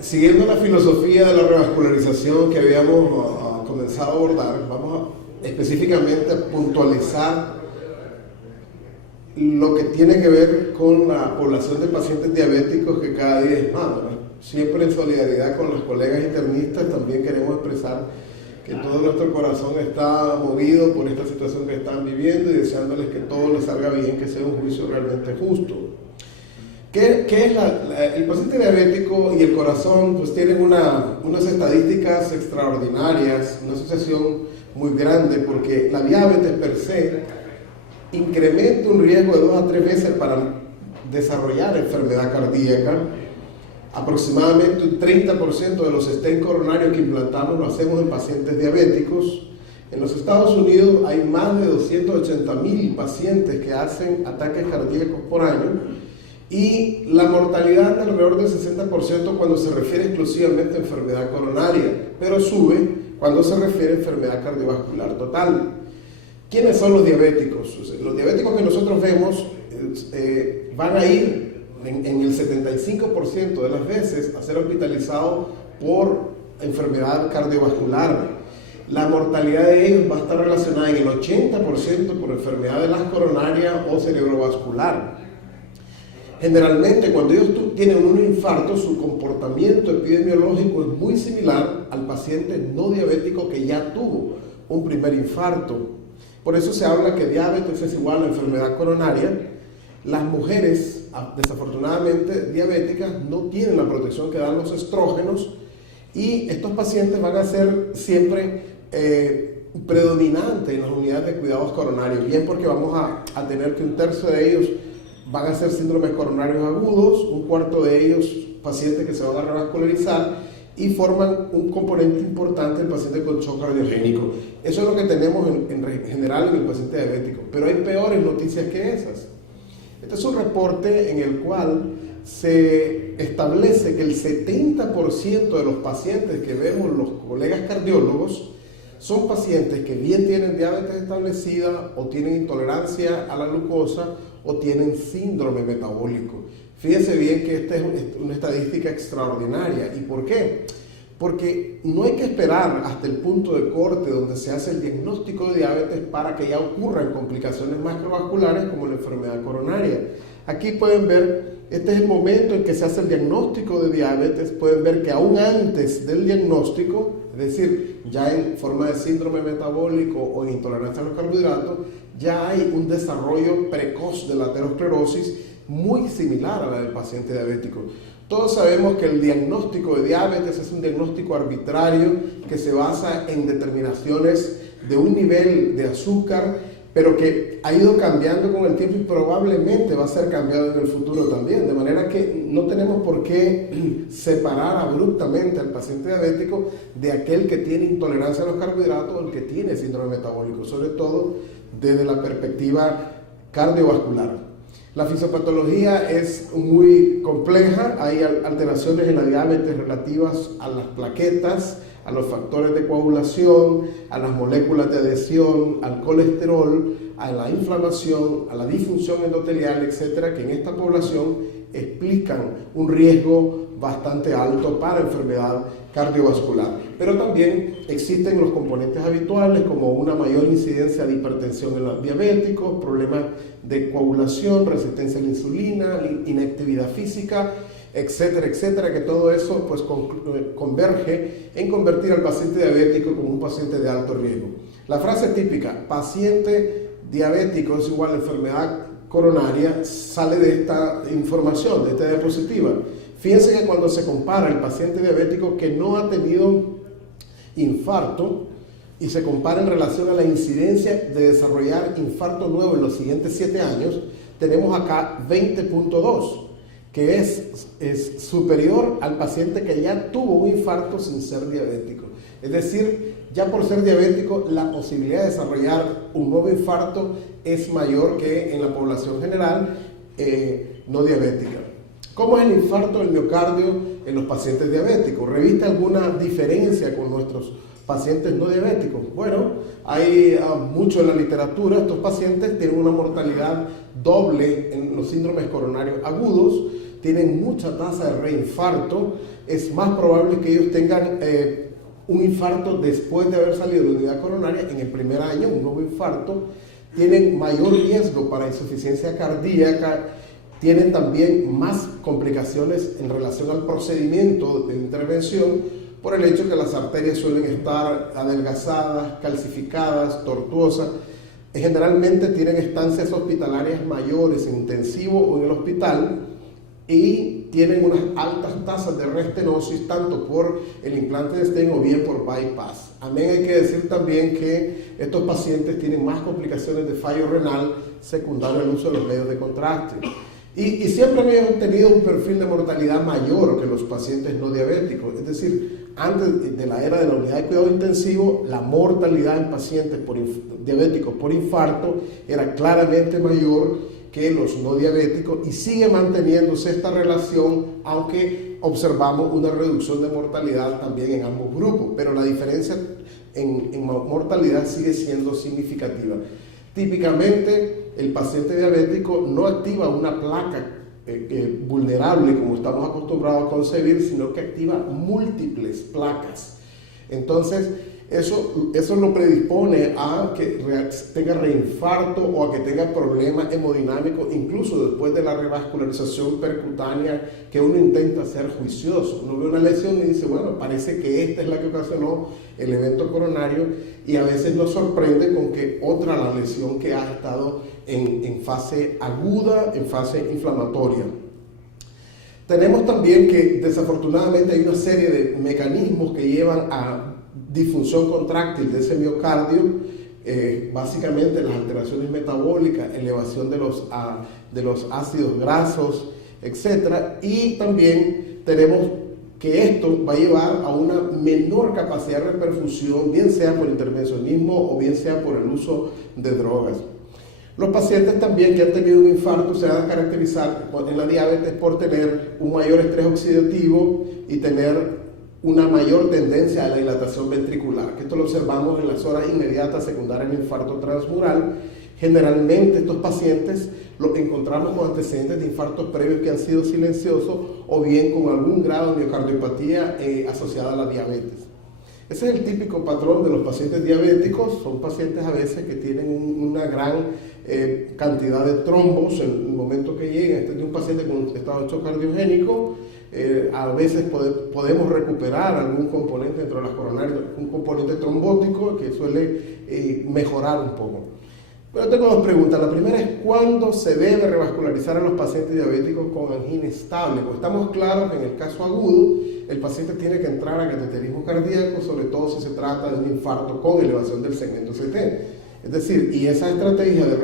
Siguiendo la filosofía de la revascularización que habíamos comenzado a abordar, vamos específicamente a puntualizar lo que tiene que ver con la población de pacientes diabéticos que cada día es más, ¿verdad? Siempre en solidaridad con los colegas internistas también queremos expresar que todo nuestro corazón está movido por esta situación que están viviendo y deseándoles que todo les salga bien, que sea un juicio realmente justo. ¿Qué es el paciente diabético y el corazón? Pues tienen unas estadísticas extraordinarias, una asociación muy grande, porque la diabetes per se incrementa un riesgo de 2 a 3 veces para desarrollar enfermedad cardíaca. Aproximadamente un 30% de los stents coronarios que implantamos lo hacemos en pacientes diabéticos. En los Estados Unidos hay más de 280,000 pacientes que hacen ataques cardíacos por año y la mortalidad de alrededor del 60% cuando se refiere exclusivamente a enfermedad coronaria, pero sube cuando se refiere a enfermedad cardiovascular total. ¿Quiénes son los diabéticos? Los diabéticos que nosotros vemos van a ir en el 75% de las veces a ser hospitalizados por enfermedad cardiovascular. La mortalidad de ellos va a estar relacionada en el 80% por enfermedad de las coronarias o cerebrovascular. Generalmente, cuando ellos tienen un infarto, su comportamiento epidemiológico es muy similar al paciente no diabético que ya tuvo un primer infarto. Por eso se habla que diabetes es igual a enfermedad coronaria. Las mujeres, desafortunadamente diabéticas, no tienen la protección que dan los estrógenos y estos pacientes van a ser siempre predominantes en las unidades de cuidados coronarios, bien porque vamos a tener que 1/3 de ellos van a ser síndromes coronarios agudos, 1/4 de ellos pacientes que se van a revascularizar y forman un componente importante del paciente con shock cardiogénico. Eso es lo que tenemos en general en el paciente diabético, pero hay peores noticias que esas. Este es un reporte en el cual se establece que el 70% de los pacientes que vemos los colegas cardiólogos son pacientes que bien tienen diabetes establecida o tienen intolerancia a la glucosa o tienen síndrome metabólico. Fíjense bien que esta es una estadística extraordinaria. ¿Y por qué? Porque no hay que esperar hasta el punto de corte donde se hace el diagnóstico de diabetes para que ya ocurran complicaciones macrovasculares como la enfermedad coronaria. Aquí pueden ver, este es el momento en que se hace el diagnóstico de diabetes. Pueden ver que aún antes del diagnóstico, es decir, ya en forma de síndrome metabólico o en intolerancia a los carbohidratos, ya hay un desarrollo precoz de la aterosclerosis muy similar a la del paciente diabético. Todos sabemos que el diagnóstico de diabetes es un diagnóstico arbitrario que se basa en determinaciones de un nivel de azúcar, pero que ha ido cambiando con el tiempo y probablemente va a ser cambiado en el futuro también, de manera que no tenemos por qué separar abruptamente al paciente diabético de aquel que tiene intolerancia a los carbohidratos o el que tiene síndrome metabólico, sobre todo desde la perspectiva cardiovascular. La fisiopatología es muy compleja, hay alteraciones en la diabetes relativas a las plaquetas, a los factores de coagulación, a las moléculas de adhesión, al colesterol, a la inflamación, a la disfunción endotelial, etcétera, que en esta población explican un riesgo bastante alto para enfermedad cardiovascular. Pero también existen los componentes habituales como una mayor incidencia de hipertensión en los diabéticos, problemas de coagulación, resistencia a la insulina, inactividad física, etcétera, etcétera, que todo eso pues converge en convertir al paciente diabético como un paciente de alto riesgo. La frase típica, paciente diabético es igual a enfermedad coronaria, sale de esta información, de esta diapositiva. Fíjense que cuando se compara el paciente diabético que no ha tenido infarto y se compara en relación a la incidencia de desarrollar infarto nuevo en los siguientes 7 años, tenemos acá 20.2, que es superior al paciente que ya tuvo un infarto sin ser diabético. Es decir, ya por ser diabético, la posibilidad de desarrollar un nuevo infarto es mayor que en la población general no diabética. ¿Cómo es el infarto del miocardio en los pacientes diabéticos? ¿Reviste alguna diferencia con nuestros pacientes no diabéticos? Bueno, hay mucho en la literatura. Estos pacientes tienen una mortalidad doble en los síndromes coronarios agudos. tienen mucha tasa de reinfarto. Es más probable que ellos tengan un infarto después de haber salido de la unidad coronaria en el primer año, un nuevo infarto. Tienen mayor riesgo para insuficiencia cardíaca, tienen también más complicaciones en relación al procedimiento de intervención por el hecho que las arterias suelen estar adelgazadas, calcificadas, tortuosas. Generalmente tienen estancias hospitalarias mayores en intensivo o en el hospital y tienen unas altas tasas de restenosis tanto por el implante de stent o bien por bypass. Amén, hay que decir también que estos pacientes tienen más complicaciones de fallo renal secundario al uso de los medios de contraste. Y siempre han tenido un perfil de mortalidad mayor que los pacientes no diabéticos. Es decir, antes de la era de la unidad de cuidado intensivo, la mortalidad en pacientes diabéticos por infarto era claramente mayor que los no diabéticos y sigue manteniéndose esta relación, aunque observamos una reducción de mortalidad también en ambos grupos, pero la diferencia en mortalidad sigue siendo significativa. Típicamente, el paciente diabético no activa una placa vulnerable como estamos acostumbrados a concebir, sino que activa múltiples placas. Entonces, eso lo predispone a que tenga reinfarto o a que tenga problemas hemodinámicos, incluso después de la revascularización percutánea, que uno intenta ser juicioso. Uno ve una lesión y dice, bueno, parece que esta es la que ocasionó el evento coronario, y a veces nos sorprende con que otra la lesión que ha estado en fase aguda, en fase inflamatoria. Tenemos también que desafortunadamente hay una serie de mecanismos que llevan a disfunción contráctil de ese miocardio, básicamente las alteraciones metabólicas, elevación de los ácidos grasos, etc. Y también tenemos que esto va a llevar a una menor capacidad de reperfusión, bien sea por intervencionismo o bien sea por el uso de drogas. Los pacientes también que han tenido un infarto se van a caracterizar en la diabetes por tener un mayor estrés oxidativo y tener una mayor tendencia a la dilatación ventricular, que esto lo observamos en las horas inmediatas secundarias al infarto transmural. Generalmente estos pacientes los encontramos con antecedentes de infartos previos que han sido silenciosos o bien con algún grado de miocardiopatía asociada a la diabetes. Ese es el típico patrón de los pacientes diabéticos. Son pacientes a veces que tienen una gran cantidad de trombos en el momento que llegan. Este es de un paciente con un estado de shock cardiogénico. A veces podemos recuperar algún componente dentro de las coronarias, un componente trombótico que suele mejorar un poco. Pero tengo dos preguntas. La primera es, ¿cuándo se debe revascularizar a los pacientes diabéticos con angina estable? Pues estamos claros que en el caso agudo, el paciente tiene que entrar a cateterismo cardíaco, sobre todo si se trata de un infarto con elevación del segmento CT. Es decir, y esa estrategia de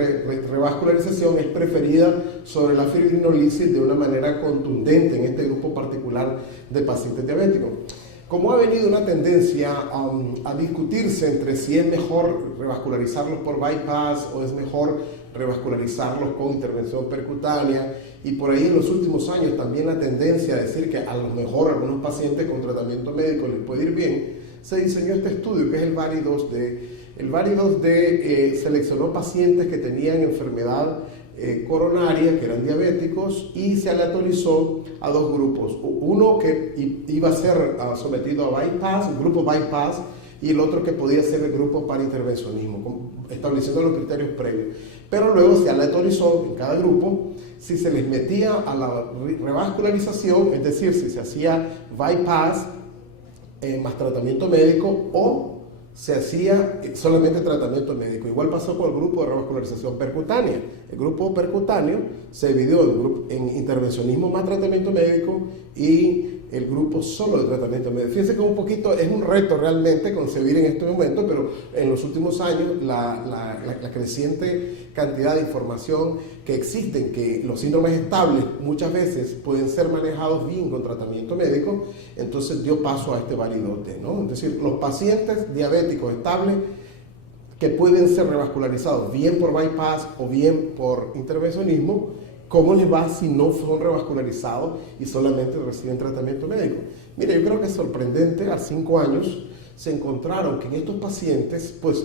revascularización es preferida sobre la fibrinolisis de una manera contundente en este grupo particular de pacientes diabéticos. Como ha venido una tendencia a discutirse entre si es mejor revascularizarlos por bypass o es mejor revascularizarlos con intervención percutánea, y por ahí en los últimos años también la tendencia a decir que a lo mejor a algunos pacientes con tratamiento médico les puede ir bien, se diseñó este estudio que es el VARI-2D. El VARI-2D seleccionó pacientes que tenían enfermedad coronaria, que eran diabéticos, y se aleatorizó a dos grupos. Uno que iba a ser sometido a bypass, el grupo bypass, y el otro que podía ser el grupo para intervencionismo, estableciendo los criterios previos. Pero luego se aleatorizó en cada grupo si se les metía a la revascularización, es decir, si se hacía bypass más tratamiento médico, o se hacía solamente tratamiento médico. Igual pasó con el grupo de revascularización percutánea. El grupo percutáneo se dividió en intervencionismo más tratamiento médico y el grupo solo de tratamiento médico. Fíjense que un poquito es un reto realmente concebir en este momento, pero en los últimos años la creciente cantidad de información que existen, que los síndromes estables muchas veces pueden ser manejados bien con tratamiento médico, entonces dio paso a este VARI-2D, ¿no? Es decir, los pacientes diabéticos estables que pueden ser revascularizados bien por bypass o bien por intervencionismo, ¿cómo les va si no son revascularizados y solamente reciben tratamiento médico? Mire, yo creo que es sorprendente. A 5 años se encontraron que en estos pacientes, pues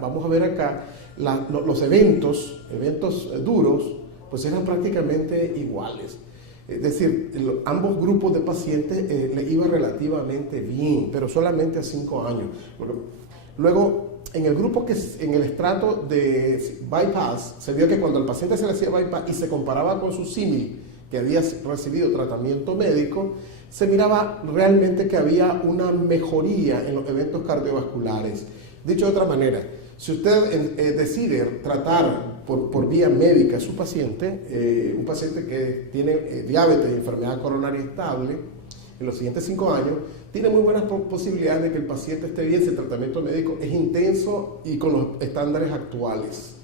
vamos a ver acá, los eventos duros, pues eran prácticamente iguales. Es decir, ambos grupos de pacientes le iba relativamente bien, pero solamente a 5 años. Luego, en el grupo en el estrato de bypass, se vio que cuando al paciente se le hacía bypass y se comparaba con su símil que había recibido tratamiento médico, se miraba realmente que había una mejoría en los eventos cardiovasculares. Dicho de otra manera, si usted decide tratar por vía médica a su paciente, un paciente que tiene diabetes y enfermedad coronaria estable, en los siguientes 5 años, tiene muy buenas posibilidades de que el paciente esté bien si el tratamiento médico es intenso y con los estándares actuales.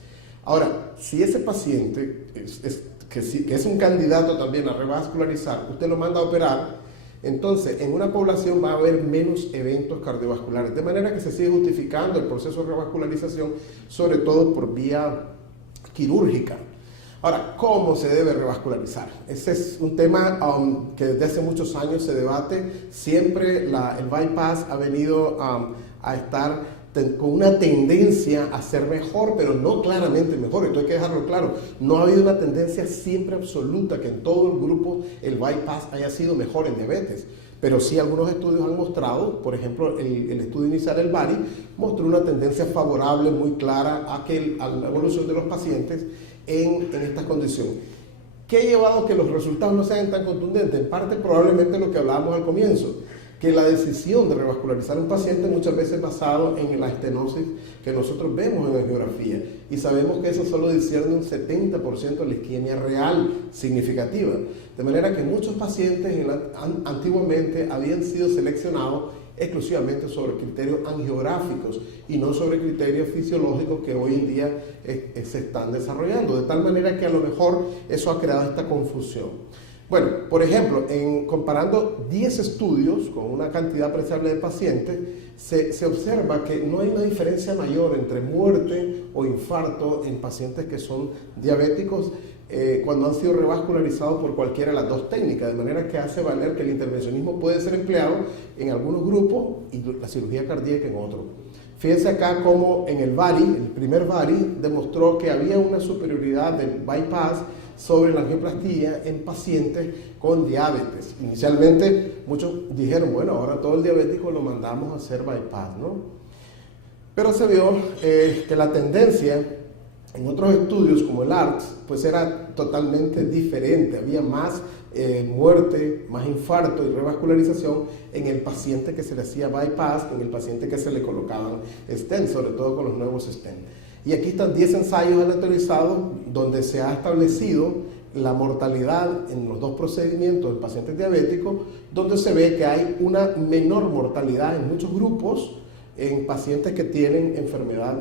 Ahora, si ese paciente que es un candidato también a revascularizar, usted lo manda a operar, entonces en una población va a haber menos eventos cardiovasculares, de manera que se sigue justificando el proceso de revascularización, sobre todo por vía quirúrgica. Ahora, ¿cómo se debe revascularizar? Ese es un tema que desde hace muchos años se debate. Siempre el bypass ha venido a estar con una tendencia a ser mejor, pero no claramente mejor. Esto hay que dejarlo claro. No ha habido una tendencia siempre absoluta que en todo el grupo el bypass haya sido mejor en diabetes. Pero sí algunos estudios han mostrado, por ejemplo, el estudio inicial, el BARI, mostró una tendencia favorable muy clara a la evolución de los pacientes en esta condición. ¿Qué ha llevado a que los resultados no sean tan contundentes? En parte probablemente lo que hablábamos al comienzo, que la decisión de revascularizar un paciente muchas veces es basado en la estenosis que nosotros vemos en la angiografía, y sabemos que eso solo discierne un 70% de la isquemia real significativa, de manera que muchos pacientes antiguamente habían sido seleccionados exclusivamente sobre criterios angiográficos y no sobre criterios fisiológicos que hoy en día se están desarrollando, de tal manera que a lo mejor eso ha creado esta confusión. Bueno, por ejemplo, comparando 10 estudios con una cantidad apreciable de pacientes, se observa que no hay una diferencia mayor entre muerte o infarto en pacientes que son diabéticos cuando han sido revascularizados por cualquiera de las dos técnicas, de manera que hace valer que el intervencionismo puede ser empleado en algunos grupos y la cirugía cardíaca en otros. Fíjense acá cómo en el BARI, el primer BARI, demostró que había una superioridad del bypass sobre la angioplastía en pacientes con diabetes. Inicialmente muchos dijeron, bueno, ahora todo el diabético lo mandamos a hacer bypass, ¿no? Pero se vio que la tendencia en otros estudios como el ARTS, pues era totalmente diferente. Había más muerte, más infarto y revascularización en el paciente que se le hacía bypass que en el paciente que se le colocaban stent, sobre todo con los nuevos stent. Y aquí están 10 ensayos aleatorizados donde se ha establecido la mortalidad en los dos procedimientos en pacientes diabéticos, donde se ve que hay una menor mortalidad en muchos grupos en pacientes que tienen enfermedad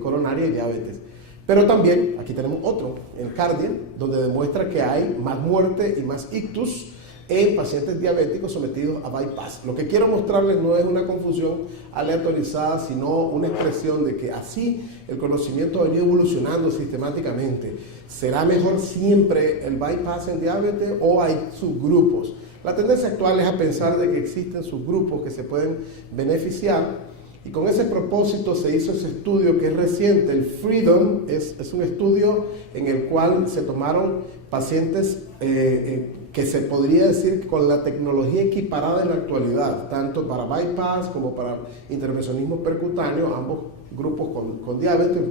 coronaria y diabetes. Pero también, aquí tenemos otro, el Cardia, donde demuestra que hay más muerte y más ictus en pacientes diabéticos sometidos a bypass. Lo que quiero mostrarles no es una confusión aleatorizada, sino una expresión de que así el conocimiento ha venido evolucionando sistemáticamente. ¿Será mejor siempre el bypass en diabetes o hay subgrupos? La tendencia actual es a pensar de que existen subgrupos que se pueden beneficiar, y con ese propósito se hizo ese estudio que es reciente, el Freedom. Es un estudio en el cual se tomaron pacientes que se podría decir con la tecnología equiparada en la actualidad, tanto para bypass como para intervencionismo percutáneo, ambos grupos con diabetes,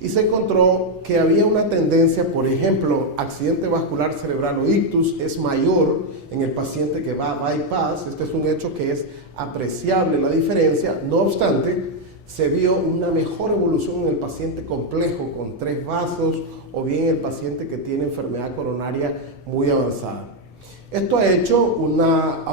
y se encontró que había una tendencia, por ejemplo, accidente vascular cerebral o ictus es mayor en el paciente que va a bypass. Este es un hecho que es apreciable la diferencia. No obstante, se vio una mejor evolución en el paciente complejo con 3 vasos o bien el paciente que tiene enfermedad coronaria muy avanzada. Esto ha hecho una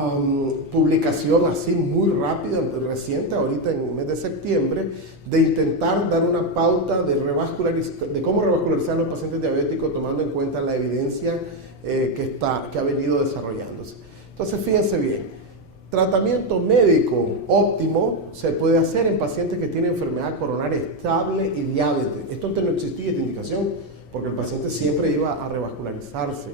publicación así muy rápida, reciente, ahorita en el mes de septiembre, de intentar dar una pauta de cómo revascularizar a los pacientes diabéticos tomando en cuenta la evidencia que ha venido desarrollándose. Entonces, fíjense bien, tratamiento médico óptimo se puede hacer en pacientes que tienen enfermedad coronaria estable y diabetes. Esto antes no existía esta indicación porque el paciente siempre iba a revascularizarse,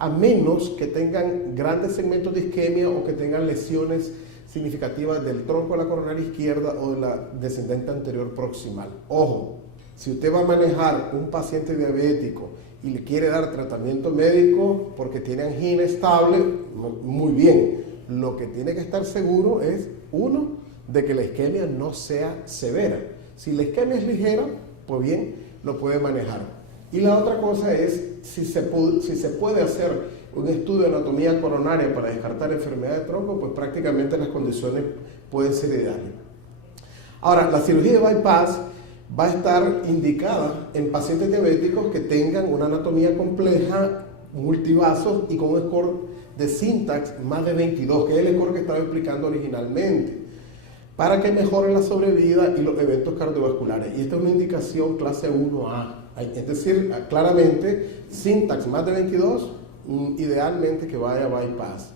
a menos que tengan grandes segmentos de isquemia o que tengan lesiones significativas del tronco de la coronaria izquierda o de la descendente anterior proximal. Ojo, si usted va a manejar un paciente diabético y le quiere dar tratamiento médico porque tiene angina estable, muy bien. Lo que tiene que estar seguro es, uno, de que la isquemia no sea severa. Si la isquemia es ligera, pues bien, lo puede manejar. Y la otra cosa es si se puede hacer un estudio de anatomía coronaria para descartar enfermedad de tronco, pues prácticamente las condiciones pueden ser ideales. Ahora, la cirugía de bypass va a estar indicada en pacientes diabéticos que tengan una anatomía compleja, multivasos y con un score de Syntax más de 22, que es el score que estaba explicando originalmente, para que mejore la sobrevida y los eventos cardiovasculares. Y esta es una indicación clase 1A, es decir, claramente Syntax más de 22, idealmente que vaya a bypass.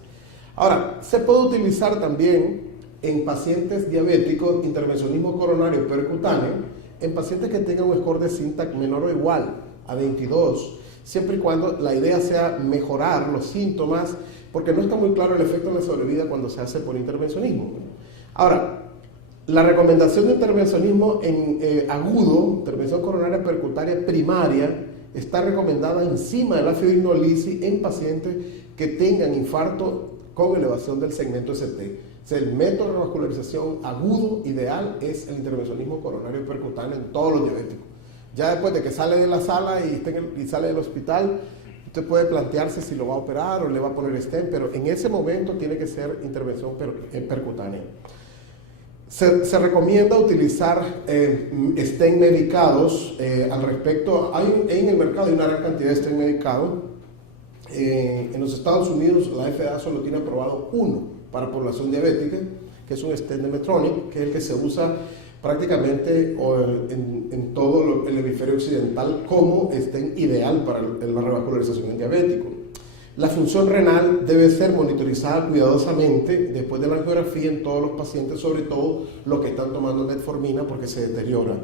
Ahora, se puede utilizar también en pacientes diabéticos intervencionismo coronario percutáneo, en pacientes que tengan un score de Syntax menor o igual a 22, siempre y cuando la idea sea mejorar los síntomas, porque no está muy claro el efecto en la sobrevida cuando se hace por intervencionismo. Ahora, la recomendación de intervencionismo en agudo, intervención coronaria percutaria primaria, está recomendada encima de la fibrinolisis en pacientes que tengan infarto con elevación del segmento ST. O sea, el método de revascularización agudo ideal es el intervencionismo coronario percutáneo en todos los diabéticos. Ya después de que sale de la sala y sale del hospital, usted puede plantearse si lo va a operar o le va a poner stent, pero en ese momento tiene que ser intervención percutánea. Se recomienda utilizar stent medicados. Al respecto, en el mercado hay una gran cantidad de stent medicados. En los Estados Unidos la FDA solo tiene aprobado uno para población diabética, que es un stent de Medtronic, que es el que se usa prácticamente en todo el hemisferio occidental como stent ideal para la revascularización en diabético. La función renal debe ser monitorizada cuidadosamente después de la angiografía en todos los pacientes, sobre todo los que están tomando metformina, porque se deteriora.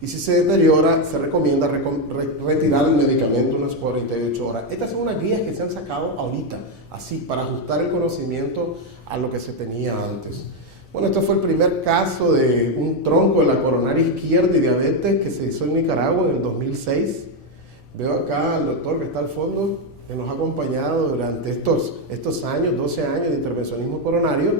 Y si se deteriora, se recomienda retirar el medicamento unas 48 horas. Estas son unas guías que se han sacado ahorita, así, para ajustar el conocimiento a lo que se tenía antes. Bueno, este fue el primer caso de un tronco de la coronaria izquierda y diabetes que se hizo en Nicaragua en el 2006. Veo acá al doctor que está al fondo, que nos ha acompañado durante estos años, 12 años de intervencionismo coronario.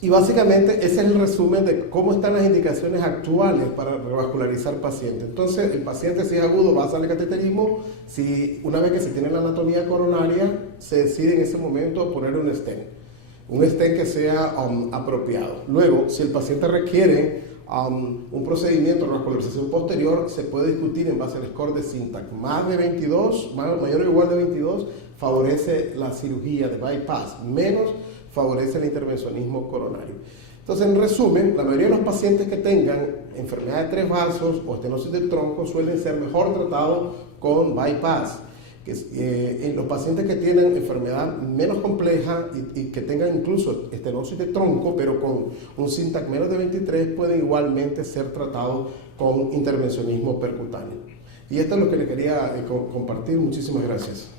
Y básicamente ese es el resumen de cómo están las indicaciones actuales para revascularizar pacientes. Entonces, el paciente, si es agudo, va a hacer el cateterismo. Si una vez que se tiene la anatomía coronaria, se decide en ese momento poner un stent que sea apropiado. Luego, si el paciente requiere un procedimiento de revascularización posterior, se puede discutir en base al score de Syntax. Más de 22, mayor o igual de 22, favorece la cirugía de bypass, menos favorece el intervencionismo coronario. Entonces, en resumen, la mayoría de los pacientes que tengan enfermedad de tres vasos o estenosis del tronco suelen ser mejor tratados con bypass. En los pacientes que tienen enfermedad menos compleja y que tengan incluso estenosis de tronco, pero con un Syntax menos de 23, pueden igualmente ser tratados con intervencionismo percutáneo. Y esto es lo que le quería compartir. Muchísimas gracias.